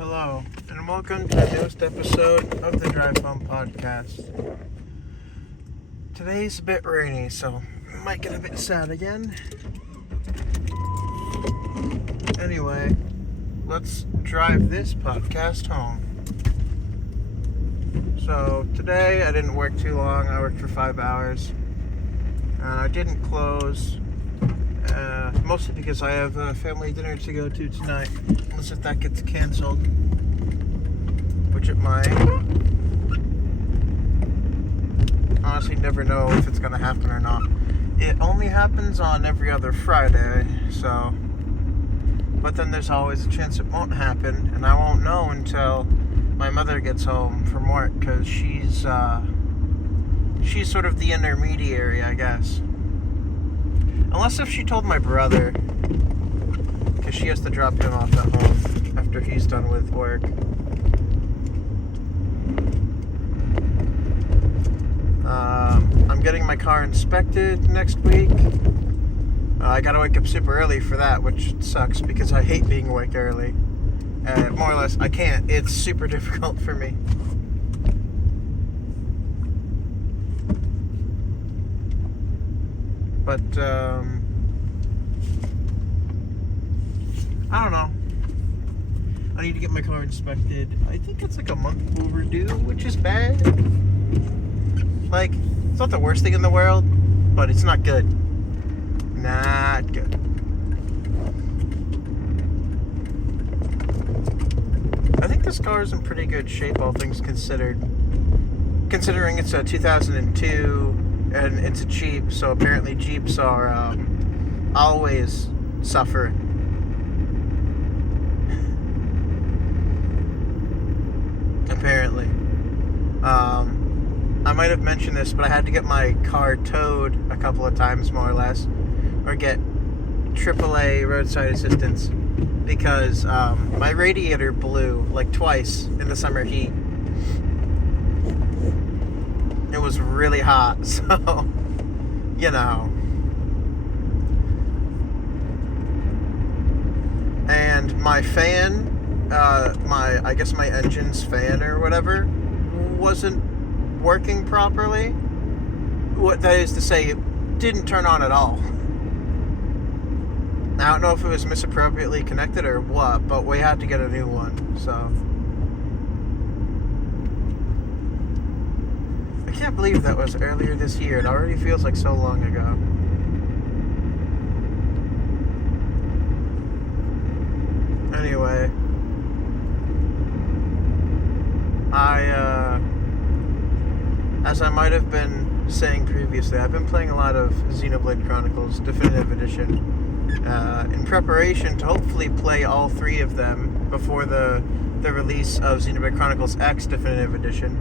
Hello, and welcome to the newest episode of the Drive Home Podcast. Today's a bit rainy, so I might get a bit sad again. Anyway, let's drive this podcast home. So, today I didn't work too long. I worked for 5 hours. And I didn't close, mostly because I have a family dinner to go to tonight. Unless if that gets canceled, which it might. Honestly, never know if it's going to happen or not. It only happens on every other Friday, so... But then there's always a chance it won't happen, and I won't know until my mother gets home from work, because she's sort of the intermediary, I guess. Unless if she told my brother, because she has to drop him off at home after he's done with work. I'm getting my car inspected next week. I gotta wake up super early for that, which sucks because I hate being awake early. More or less, I can't. It's super difficult for me. But, I don't know. I need to get my car inspected. I think it's like a month overdue, which is bad. Like, it's not the worst thing in the world, but it's not good. Not good. I think this car is in pretty good shape, all things considered. Considering it's a 2002 and it's a Jeep, so apparently Jeeps are always suffering. Apparently. I might have mentioned this, but I had to get my car towed a couple of times, more or less, or get AAA roadside assistance, because my radiator blew like twice in the summer heat. It was really hot, so, you know. And my fan, I guess my engine's fan or whatever, wasn't working properly. What that is to say, it didn't turn on at all. I don't know if it was misappropriately connected or what, but we had to get a new one, so. I can't believe that was earlier this year. It already feels like so long ago. Anyway, as I might have been saying previously, I've been playing a lot of Xenoblade Chronicles Definitive Edition in preparation to hopefully play all 3 of them before the release of Xenoblade Chronicles X Definitive Edition.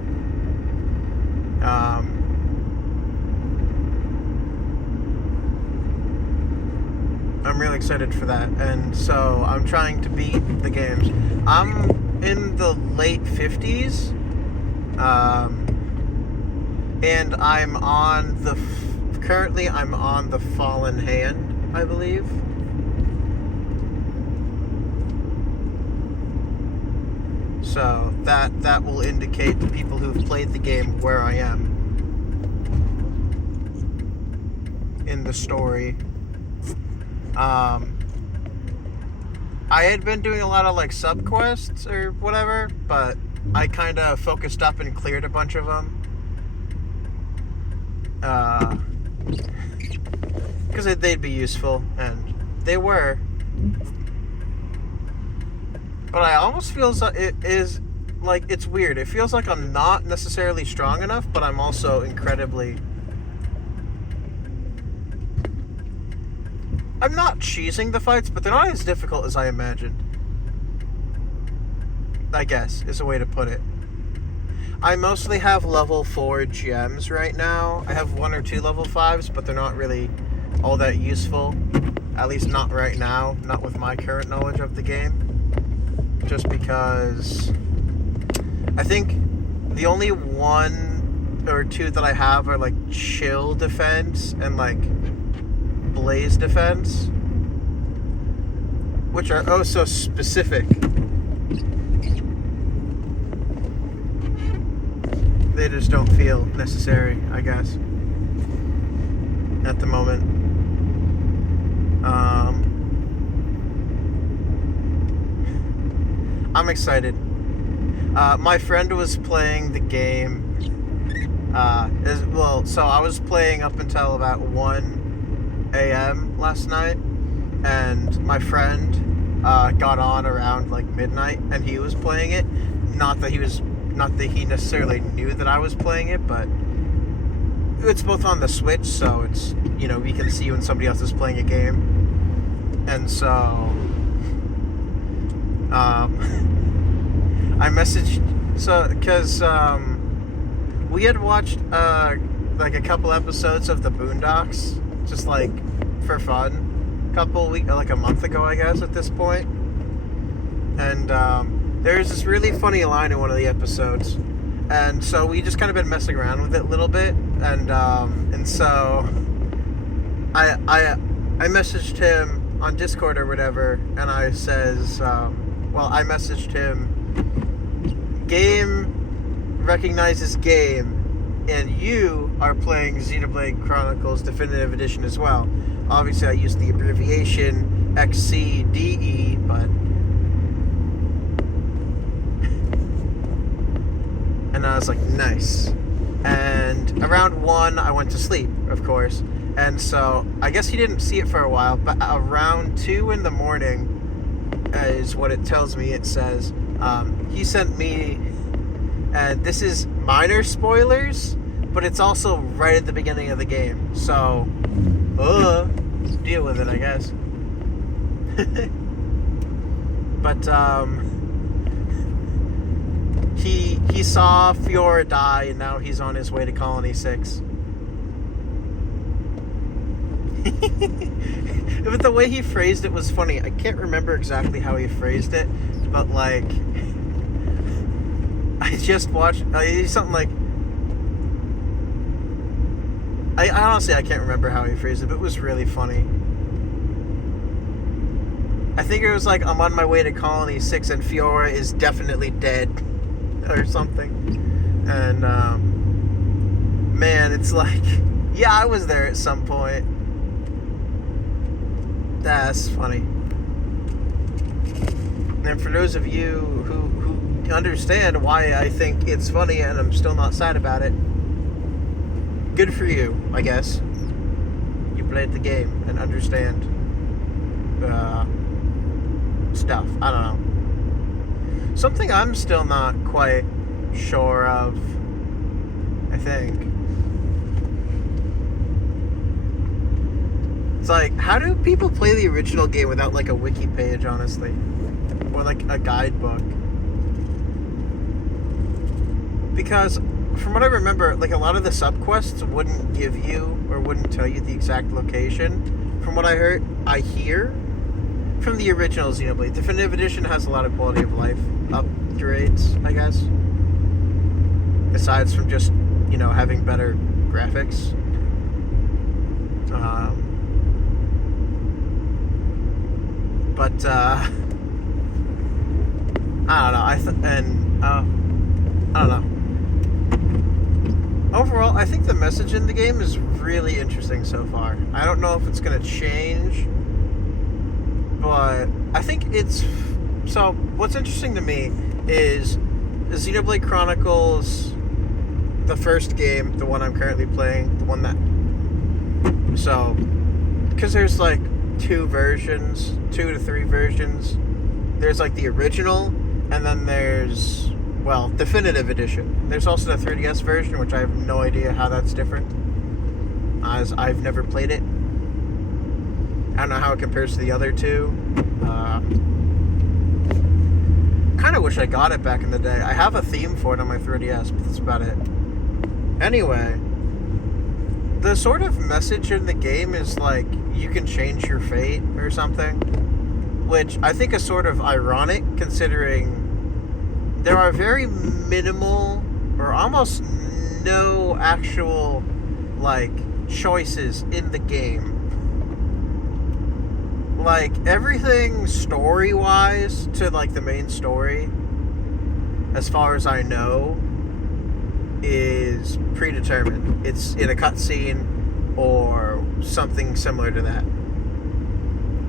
I'm really excited for that, and so I'm trying to beat the games. I'm in the late 50s, and I'm on currently I'm on the Fallen Hand, I believe. So that will indicate to people who've played the game where I am in the story. I had been doing a lot of like sub-quests or whatever, but I kind of focused up and cleared a bunch of them. Because they'd be useful, and they were. But I almost feels like it is, like, it's weird. It feels like I'm not necessarily strong enough, but I'm also incredibly... I'm not cheesing the fights, but they're not as difficult as I imagined. I guess, is a way to put it. I mostly have level 4 gems right now. I have 1 or 2 level 5s, but they're not really all that useful. At least not right now. Not with my current knowledge of the game. Just because I think the only 1 or 2 that I have are like chill defense and like blaze defense, which are oh so specific. they just don't feel necessary, I guess, at the moment. I'm excited. My friend was playing the game. So I was playing up until about 1 a.m. last night, and my friend got on around like midnight, and he was playing it. Not that he necessarily knew that I was playing it, but it's both on the Switch, so it's, you know, we can see when somebody else is playing a game. And so I messaged, because we had watched like a couple episodes of the Boondocks, just like for fun, like a month ago, I guess, at this point. And there's this really funny line in one of the episodes, and so we just kind of been messing around with it a little bit, and so I messaged him on Discord or whatever, and I says, I messaged him, game recognizes game, and you are playing Xenoblade Chronicles Definitive Edition as well. Obviously, I used the abbreviation XCDE, but... And I was like, nice. And around 1, I went to sleep, of course. And so, I guess he didn't see it for a while, but around 2 in the morning is what it tells me. It says, he sent me, and this is minor spoilers, but it's also right at the beginning of the game. So, deal with it, I guess. But, he saw Fiora die, and now he's on his way to Colony 6. But the way he phrased it was funny. I can't remember exactly how he phrased it, but like, I just watched something like, I honestly can't remember how he phrased it, but it was really funny. I think it was like, I'm on my way to Colony 6 and Fiora is definitely dead, or something. And man, it's like, yeah, I was there at some point. That's funny. And for those of you who understand why I think it's funny and I'm still not sad about it, good for you, I guess. You played the game and understand stuff. I don't know. Something I'm still not quite sure of, I think. It's like, how do people play the original game without like a wiki page, honestly? Or like a guidebook? Because from what I remember, like a lot of the subquests wouldn't give you or wouldn't tell you the exact location. From what I hear from the original Xenoblade. Definitive Edition has a lot of quality of life upgrades, I guess. Aside from just, you know, having better graphics. But I don't know. I don't know. Overall, I think the message in the game is really interesting so far. I don't know if it's going to change, but I think it's... So, what's interesting to me is Xenoblade Chronicles, the first game, the one I'm currently playing, the one that... So, because there's like 2 to 3 versions. There's like the original, and then there's, well, Definitive Edition. There's also the 3DS version, which I have no idea how that's different, as I've never played it. I don't know how it compares to the other 2. Kind of wish I got it back in the day. I have a theme for it on my 3DS, but that's about it. Anyway, the sort of message in the game is like, you can change your fate or something, which I think is sort of ironic, considering there are very minimal or almost no actual like choices in the game. Like, everything story-wise to like the main story, as far as I know, is predetermined. It's in a cutscene or something similar to that.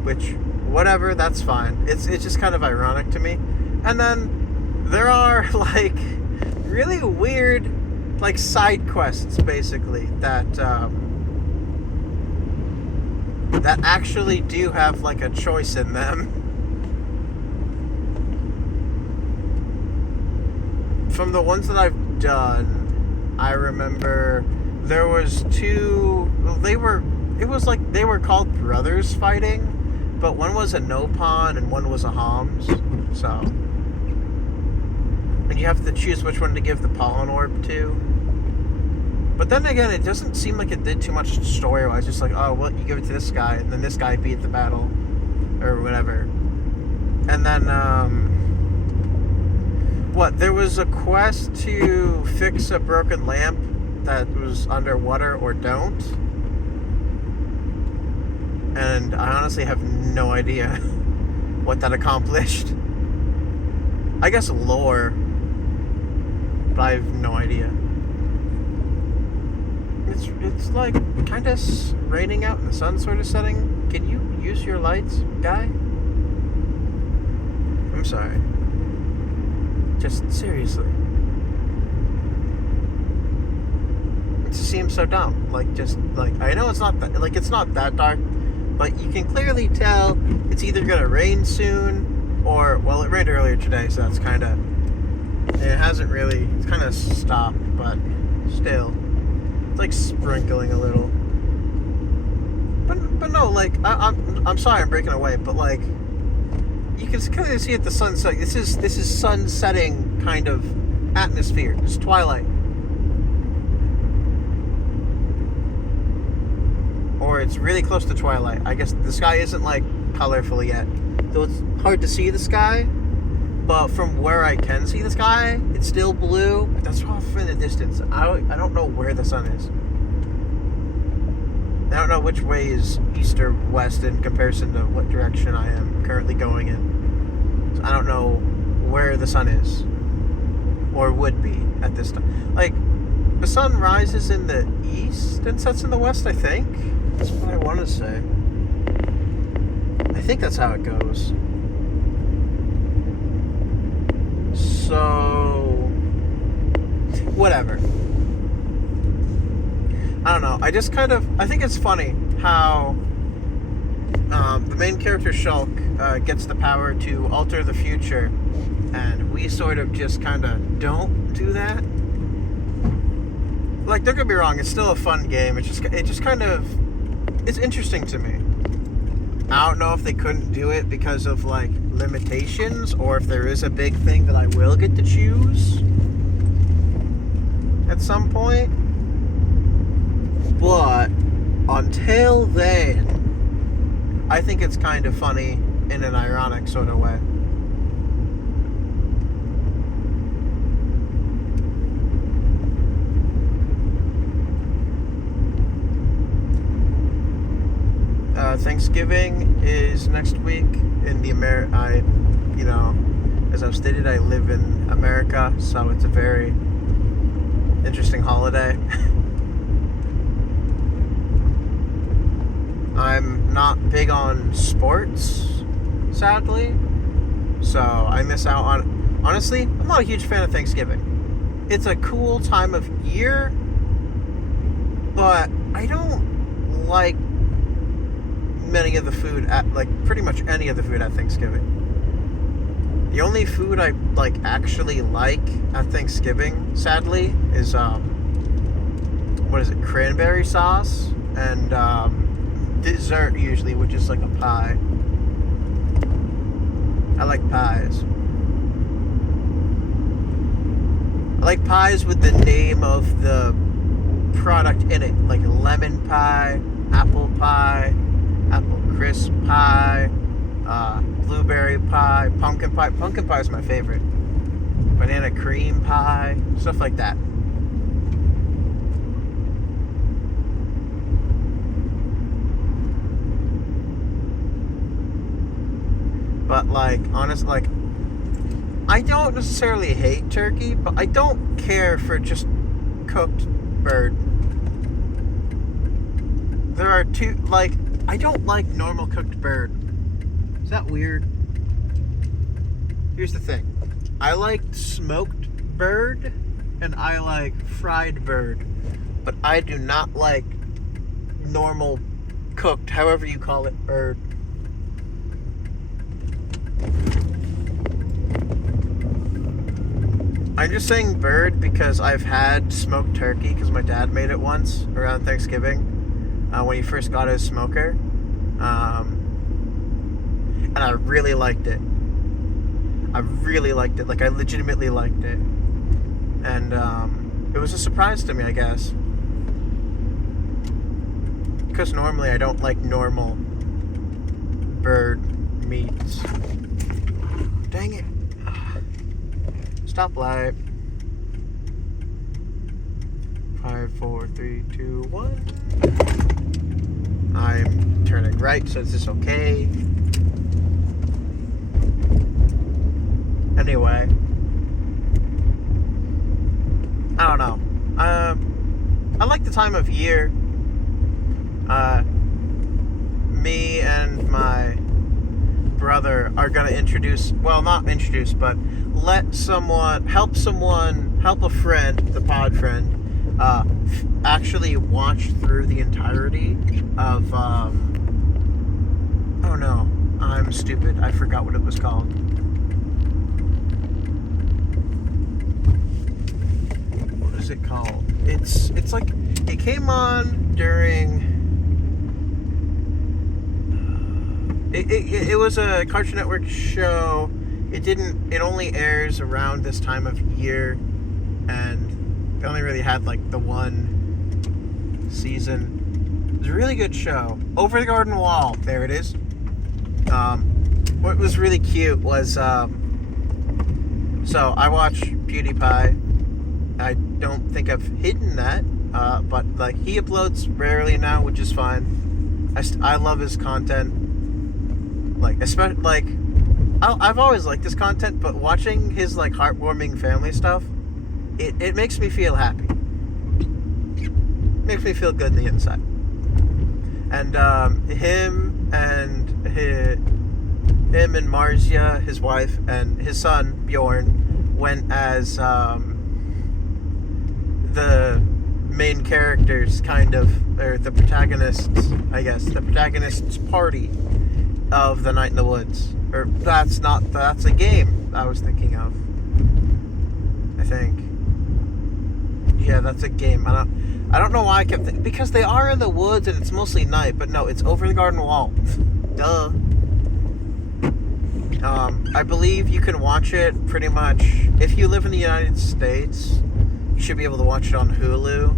Which, whatever, that's fine. It's just kind of ironic to me. And then there are like really weird like side quests basically that that actually do have like a choice in them. From the ones that I've done, I remember there was two. They were called brothers fighting, but one was a Nopon and one was a Homs. So, and you have to choose which one to give the pollen orb to. But then again, it doesn't seem like it did too much story-wise. Just like, oh, well, you give it to this guy, and then this guy beat the battle, or whatever. And then, there was a quest to fix a broken lamp that was underwater or don't. And I honestly have no idea what that accomplished. I guess lore, but I have no idea. It's like kind of raining out and the sun sort of setting. Can you use your lights, guy? I'm sorry. Just seriously. It just seems so dumb. I know it's not that dark, but you can clearly tell it's either gonna rain soon or, well, it rained earlier today, so that's kind of, it hasn't really, it's kind of stopped, but still. It's like sprinkling a little, but no, like I'm sorry I'm breaking away, but like you can clearly see at the sunset. This is sun setting kind of atmosphere. It's twilight, or it's really close to twilight. I guess the sky isn't like colorful yet, so it's hard to see the sky. But from where I can see the sky, it's still blue. But that's off in the distance. I don't know where the sun is. I don't know which way is east or west in comparison to what direction I am currently going in. So I don't know where the sun is. Or would be at this time. Like, the sun rises in the east and sets in the west, I think. That's what I want to say. I think that's how it goes. So, whatever. I don't know. I think it's funny how the main character Shulk gets the power to alter the future, and we sort of just kind of don't do that. Like, don't get me wrong, it's still a fun game. It just kind of, it's interesting to me. I don't know if they couldn't do it because of, like, limitations, or if there is a big thing that I will get to choose at some point. But until then, I think it's kind of funny in an ironic sort of way. Thanksgiving is next week in the as I've stated, I live in America, so it's a very interesting holiday. I'm not big on sports, sadly, so I miss out on, honestly, I'm not a huge fan of Thanksgiving. It's a cool time of year, but I don't like many of the food pretty much any of the food at Thanksgiving. The only food I actually like at Thanksgiving, sadly, is cranberry sauce and dessert usually, which is like a pie. I like pies. I like pies with the name of the product in it, like lemon pie, apple crisp pie, blueberry pie, pumpkin pie. Pumpkin pie is my favorite. Banana cream pie, stuff like that. But honestly, I don't necessarily hate turkey, but I don't care for just cooked bird. There are two, like, I don't like normal cooked bird. Is that weird? Here's the thing. I like smoked bird and I like fried bird. But I do not like normal cooked, however you call it, bird. I'm just saying bird because I've had smoked turkey because my dad made it once around Thanksgiving when he first got his smoker. And I really liked it. Like, I legitimately liked it. And it was a surprise to me, I guess. Because normally I don't like normal bird meats. Dang it. Stoplight. 5, 4, 3, 2, 1. I'm turning right, so is this okay? Anyway. I don't know. I like the time of year. Me and my brother are gonna not introduce, but help a friend, the pod friend, actually watch through the entirety of, oh no, I'm stupid, I forgot what it was called. What is it called? It's like, it came on during, it was a Cartoon Network show. It only airs around this time of year, and it only really had like the one season. It was a really good show. Over the Garden Wall, there it is. What was really cute was, so I watch PewDiePie. I don't think I've hidden that, but like he uploads rarely now, which is fine. I love his content. Like, especially, like, I've always liked this content, but watching his, like, heartwarming family stuff, it makes me feel happy. Makes me feel good in the inside. And, him and Marzia, his wife, and his son, Bjorn, went as, the main characters, kind of, or the protagonists, I guess, the protagonists' party of The Night in the Woods. Or that's a game I was thinking of. I think. Yeah, that's a game. I don't know why I kept thinking, because they are in the woods and it's mostly night, but no, it's Over the Garden Wall. Duh. I believe you can watch it pretty much, if you live in the United States, you should be able to watch it on Hulu.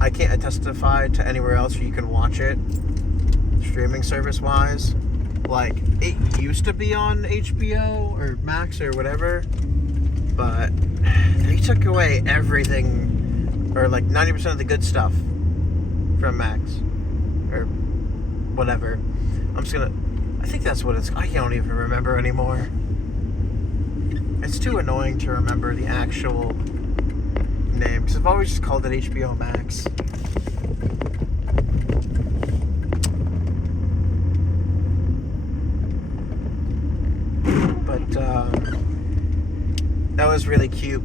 I can't testify to anywhere else where you can watch it, streaming service wise. Like, it used to be on HBO or Max or whatever, but they took away everything, or like 90% of the good stuff from Max, or whatever. I think that's what it's, I don't even remember anymore. It's too annoying to remember the actual name, because I've always just called it HBO Max. That was really cute.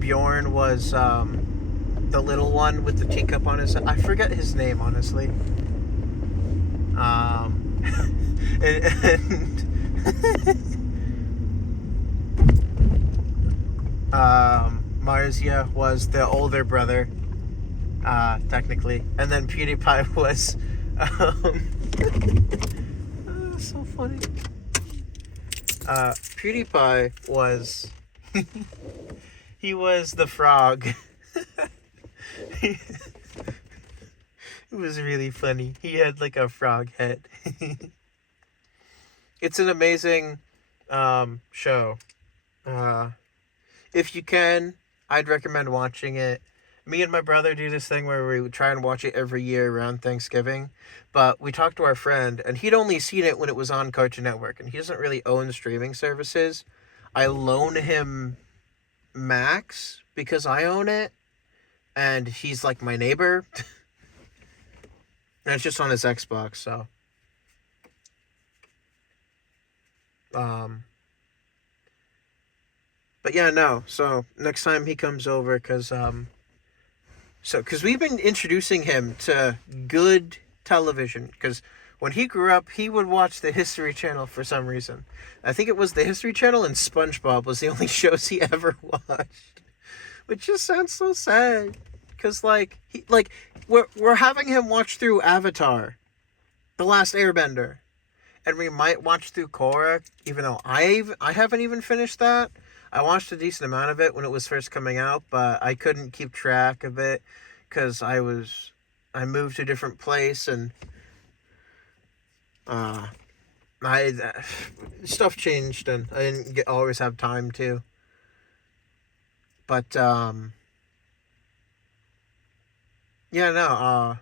Bjorn was the little one with the teacup on his head. I forget his name, honestly. Marzia was the older brother, technically. And then PewDiePie was so funny. PewDiePie was he was the frog. It was really funny. He had like a frog head. It's an amazing show. If you can, I'd recommend watching it. Me and my brother do this thing where we try and watch it every year around Thanksgiving. But we talked to our friend, and he'd only seen it when it was on Cartoon Network, and he doesn't really own streaming services. I loan him Max because I own it, and he's like my neighbor. And it's just on his Xbox, so. But yeah, no. So next time he comes over, because we've been introducing him to good television, because when he grew up, he would watch the History Channel for some reason. I think it was the History Channel and SpongeBob was the only shows he ever watched, which just sounds so sad. Because we're having him watch through Avatar, The Last Airbender, and we might watch through Korra, even though I haven't even finished that. I watched a decent amount of it when it was first coming out, but I couldn't keep track of it because I moved to a different place, and stuff changed, and I didn't always have time to. But yeah, no.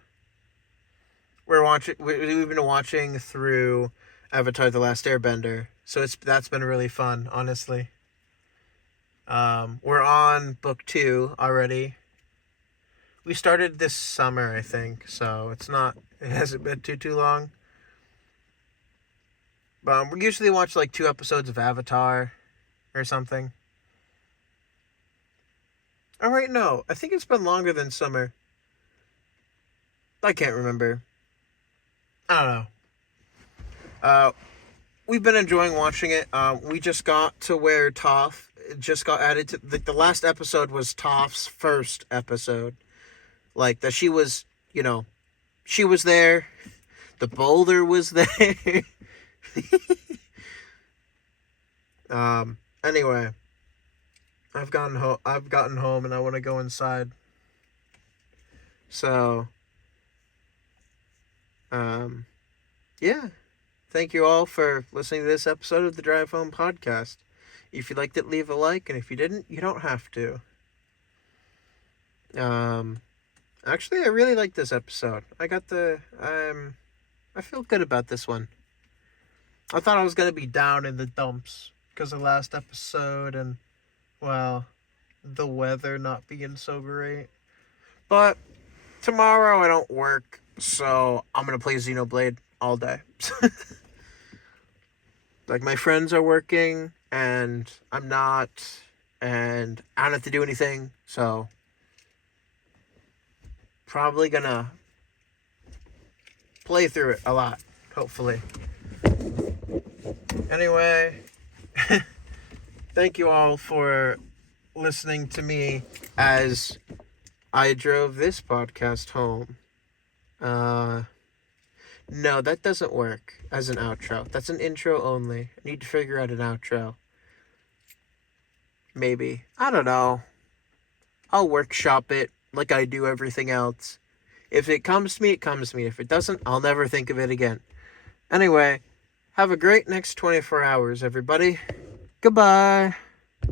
We've been watching through Avatar: The Last Airbender, so that's been really fun, honestly. We're on book 2 already. We started this summer, I think, so it hasn't been too long. But we usually watch like 2 episodes of Avatar or something. Oh, wait, no. I think it's been longer than summer. I can't remember. I don't know. We've been enjoying watching it. We just got to where Toph just got added to... The last episode was Toph's first episode. Like, that she was, she was there. The boulder was there. Anyway, I've gotten home and I want to go inside. So, yeah. Thank you all for listening to this episode of the Drive Home Podcast. If you liked it, leave a like, and if you didn't, you don't have to. Actually, I really like this episode. I feel good about this one. I thought I was going to be down in the dumps because of the last episode and, well, the weather not being so great. But tomorrow I don't work, so I'm going to play Xenoblade all day. Like, my friends are working, and I'm not, and I don't have to do anything, so probably gonna play through it a lot, hopefully. Anyway, thank you all for listening to me as I drove this podcast home. No, that doesn't work as an outro. That's an intro only. I need to figure out an outro. Maybe. I don't know. I'll workshop it like I do everything else. If it comes to me, it comes to me. If it doesn't, I'll never think of it again. Anyway, have a great next 24 hours, everybody. Goodbye.